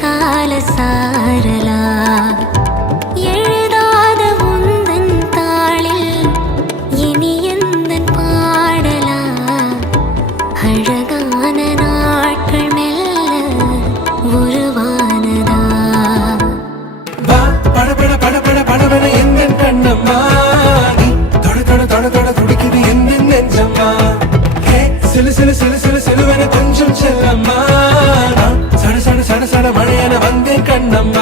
கால சாரலா எழுதாத உந்தன் தாளில் இனி எந்தன் பாடலா அழகான நாட்கள் மெல்ல உருவானதா படபட படபட படபட எந்தன் கண்ணம்மா நீ தொட தொட தொட தொட துடிக்குது எந்தன் நெஞ்சம்மா சிலு சிலு சிலு சிலு சிலுவன கொஞ்சம் செல்லம்மா சட சட சட சட மழையன வந்தேன் கண்ணம்மா